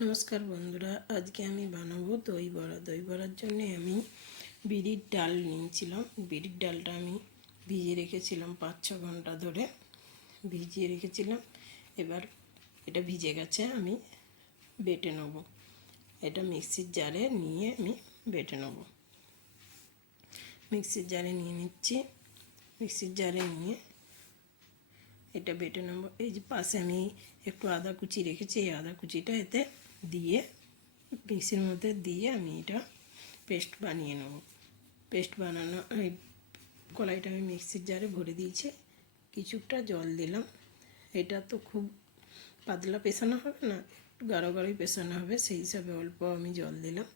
নমস্কার বন্ধুরা, আজকে আমি বানাবো দই বড়া। দই বড়ার জন্য আমি বিড়ির ডাল নিয়েছিলাম। বিড়ির ডালটা আমি ভিজিয়ে রেখেছিলাম পাঁচ ছ ঘণ্টা ধরে। ভিজিয়ে রেখেছিলাম। এবার এটা ভিজে গেছে, আমি বেটে নেব। এটা মিক্সির জারে নিয়ে আমি বেটে নেব। মিক্সির জারে নিয়ে নিচ্ছি। মিক্সির জারে নিয়ে এটা বেটে নেব। এই যে পাশে আমি একটু আদা কুচি রেখেছি। এই আদা কুচিটা এতে দিয়ে, মিক্সির মধ্যে দিয়ে আমি এটা পেস্ট বানিয়ে নেব। পেস্ট বানানো, এই কলাইটা আমি মিক্সির জারে ভরে দিয়েছি। কিছুটা জল দিলাম। এটা তো খুব পাতলা পেশানো হবে না, একটু গাঢ় গাঢ়ই পেশানো হবে, সেই হিসাবে অল্প আমি জল দিলাম।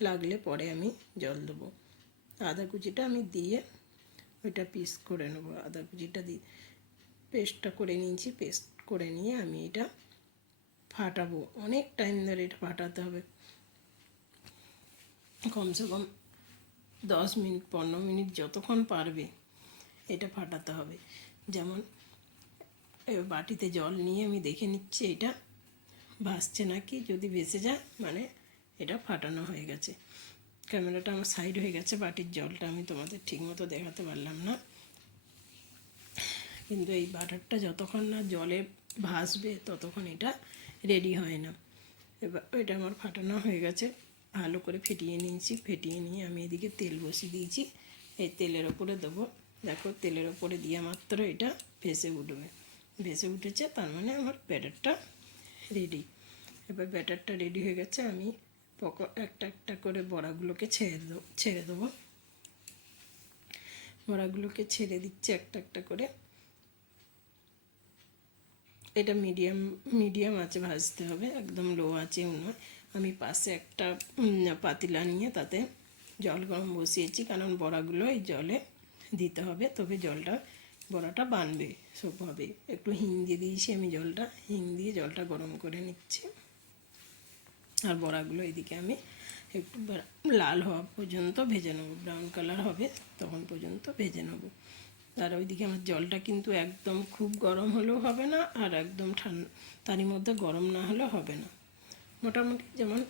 লাগলে পরে আমি জল দেবো। আদা কুচিটা আমি দিয়ে ওইটা পিস করে নেব। আদা কুচিটা দিয়ে পেস্টটা করে নিয়েছি, পেস্ট করে নিয়ে আমি এটা ফাটাবো। অনেক টাইম ধরে এটা ফাটাতে হবে। কমসে কম দশ মিনিট, পনেরো মিনিট যতক্ষণ পারবে এটা ফাটাতে হবে। যেমন বাটিতে জল নিয়ে আমি দেখে নিচ্ছি এটা ভাসছে নাকি, যদি ভেসে যায় মানে এটা ফাটানো হয়ে গেছে। ক্যামেরাটা আমার সাইড হয়ে গেছে, বাটির জলটা আমি তোমাদের ঠিকমতো দেখাতে পারলাম না। কিন্তু এই বাটারটা যতক্ষণ না জলে ভাসবে ততক্ষণ এটা রেডি হয় না। এবার এটা আমার ফাটানো হয়ে গেছে। ভালো করে ফেটিয়ে নিয়েছি। ফেটিয়ে নিয়ে আমি এদিকে তেল বসিয়ে দিয়েছি। এই তেলের ওপরে দেবো। দেখো তেলের ওপরে দিয়ে মাত্র এটা ভেসে উঠবে। ভেসে উঠেছে, তার মানে আমার ব্যাটারটা রেডি। এবার ব্যাটারটা রেডি হয়ে গেছে, আমি পক, একটা একটা করে বড়াগুলোকে ছেড়ে দেবো ছেড়ে দেবো। বড়াগুলোকে ছেড়ে দিচ্ছি একটা একটা করে। এটা মিডিয়াম মিডিয়াম আছে ভাজতে হবে, একদম লো আছে নয়। আমি পাশে একটা পাতিলা নিয়ে তাতে জল গরম বসিয়েছি, কারণ বড়াগুলো এই জলে দিতে হবে, তবে জলটা, বড়াটা বানবে সব হবে। একটু হিং দিয়ে দিয়েছি আমি জলটা, হিং দিয়ে জলটা গরম করে নিচ্ছি। আর বড়াগুলো এদিকে আমি একটু লাল হওয়া পর্যন্ত ভেজে নেব ব্রাউন কালার হবে, তখন পর্যন্ত ভেজে নেব। আর ওইদিকে আমার জলটা কিন্তু একদম খুব গরম হলেও হবে না, আর একদম ঠান্ডা, তারই মধ্যে গরম না হলেও হবে না। মোটামুটি যেমন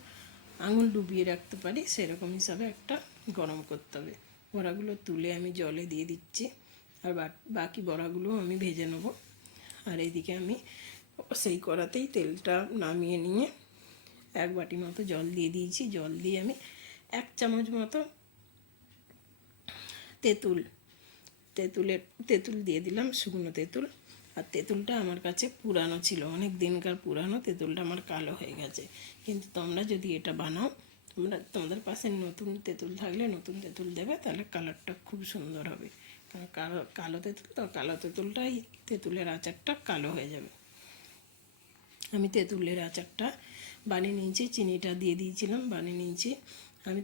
আঙুল ডুবিয়ে রাখতে পারি, সেরকম হিসাবে একটা গরম করতে হবে। বড়াগুলো তুলে আমি জলে দিয়ে দিচ্ছি, আর বাকি বড়াগুলো আমি ভেজে নেব। আর এইদিকে আমি সেই কড়াতেই তেলটা নামিয়ে নিয়ে এক বাটি মতো জল দিয়ে দিয়েছি। জল দিয়ে আমি এক চামচ মতো তেঁতুল তেঁতুলের তেঁতুল দিয়ে দিলাম, শুকনো তেঁতুল। আর তেঁতুলটা আমার কাছে পুরানো ছিল, অনেক দিনকার পুরানো, তেঁতুলটা আমার কালো হয়ে গেছে। কিন্তু তোমরা যদি এটা বানাও, তোমরা, তোমাদের পাশে নতুন তেঁতুল থাকলে নতুন তেঁতুল দেবে, তাহলে কালারটা খুব সুন্দর হবে। কারণ কালো কালো তেঁতুল, তো কালো তেঁতুলটাই তেঁতুলের আচারটা কালো হয়ে যাবে। আমি তেঁতুলের আচারটা বানিয়ে নিয়েছি, চিনিটা দিয়ে দিয়েছিলাম, বানিয়ে নিয়েছি। আমি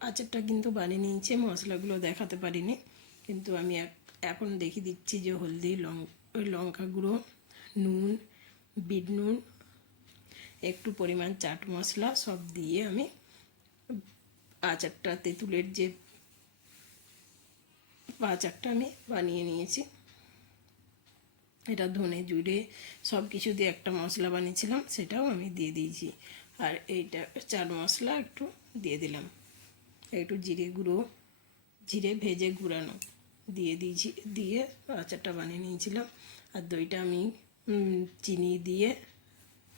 আচারটা কিন্তু বানিয়ে নিয়েছি, মশলাগুলো দেখাতে পারিনি। কিন্তু আমি এখন দেখিয়ে দিচ্ছি যে হলদি লঙ্কা গুঁড়ো, নুন, বিট নুন, একটু পরিমাণ চাট মশলা সব দিয়ে আমি আচারটা, তেঁতুলের যে আচারটা আমি বানিয়ে নিয়েছি। এটা ধনে জুড়ে সব কিছু দিয়ে একটা মশলা বানিয়েছিলাম, সেটাও আমি দিয়ে দিয়েছি। আর এইটা চাট মশলা একটু দিয়ে দিলাম। একটু জিরে গুঁড়ো, জিরে ভেজে গুঁড়ানো। দিয়ে দিয়েছি, দিয়ে আচারটা বানিয়ে নিয়েছিলাম। আর দইটা আমি চিনি দিয়ে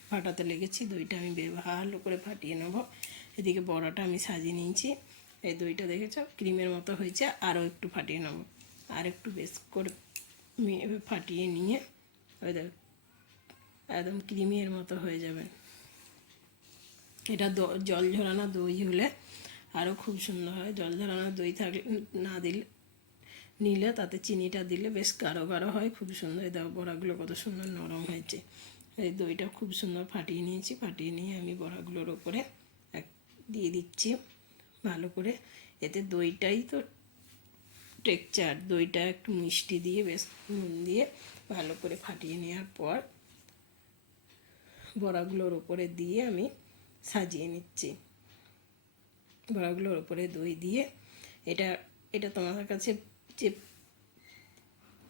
ফাটাতে লেগেছি। দইটা আমি ভালো করে ফাটিয়ে নেব। এদিকে বড়াটা আমি সাজিয়ে নিয়েছি। এই দইটা দেখেছ? ক্রিমের মতো হয়েছে। আরও একটু ফাটিয়ে নেব। আর একটু বেশ করে ফাটিয়ে নিয়ে ওই দেখ, একদম ক্রিমের মতো হয়ে যাবে। এটা জল ঝরানো দই হলে আরও খুব সুন্দর হয়। জল ঝরানো দই থাকলে, না দিলে নিলে তাতে চিনিটা দিলে বেশ গাঢ় গাঢ় হয়, খুব সুন্দর দেখো বড়াগুলো কত সুন্দর নরম হয়েছে। এই দইটা খুব সুন্দর ফাটিয়ে নিয়েছি, ফাটিয়ে নিয়ে আমি বড়াগুলোর ওপরে এক দিয়ে দিচ্ছি ভালো করে। এতে দইটাই তো টেকচার দইটা একটু মিষ্টি দিয়ে বেশ নুন দিয়ে ভালো করে ফাটিয়ে নেওয়ার পর বড়াগুলোর ওপরে দিয়ে আমি সাজিয়ে নিচ্ছি। বড়াগুলোর ওপরে দই দিয়ে এটা এটা তোমাদের কাছে যে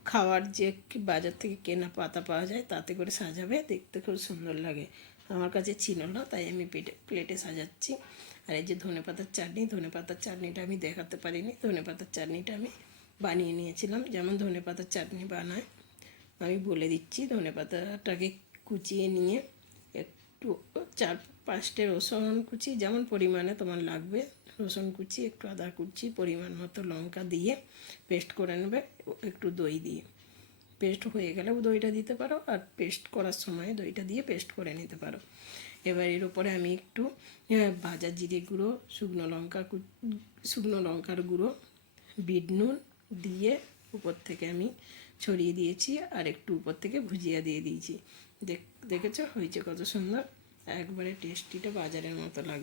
খাওয়ার যে বাজার থেকে কেনা পাতা পাওয়া যায়, তাতে করে সাজাবে, দেখতে খুব সুন্দর লাগে। আমার কাছে ছিল না, তাই আমি পেটে প্লেটে সাজাচ্ছি। আর এই যে ধনে পাতার চাটনি, ধনে পাতার চাটনিটা আমি দেখাতে পারিনি। ধনে পাতার চাটনিটা আমি বানিয়ে নিয়েছিলাম। যেমন ধনে পাতার চাটনি বানায়, আমি বলে দিচ্ছি, ধনে পাতাটাকে কুচিয়ে নিয়ে একটু চার পাঁচটে রসুন কুচি, যেমন পরিমাণে তোমার লাগবে রসুন কুচি, একটু আদা কুচি, পরিমাণ মতো লঙ্কা দিয়ে পেস্ট করে নেবে, একটু দই দিয়ে। পেস্ট হয়ে গেলেও দইটা দিতে পারো, আর পেস্ট করার সময় দইটা দিয়ে পেস্ট করে নিতে পারো। এবার এর উপরে আমি একটু ভাজা জিরে গুঁড়ো, শুকনো লঙ্কা শুকনো লঙ্কার গুঁড়ো, বিট নুন দিয়ে উপর থেকে আমি ছড়িয়ে দিয়েছি, আর একটু উপর থেকে ভুজিয়া দিয়ে দিয়েছি। দেখ, দেখেছ হয়েছে কত সুন্দর? একবারে টেস্টিটা বাজারের মতো লাগে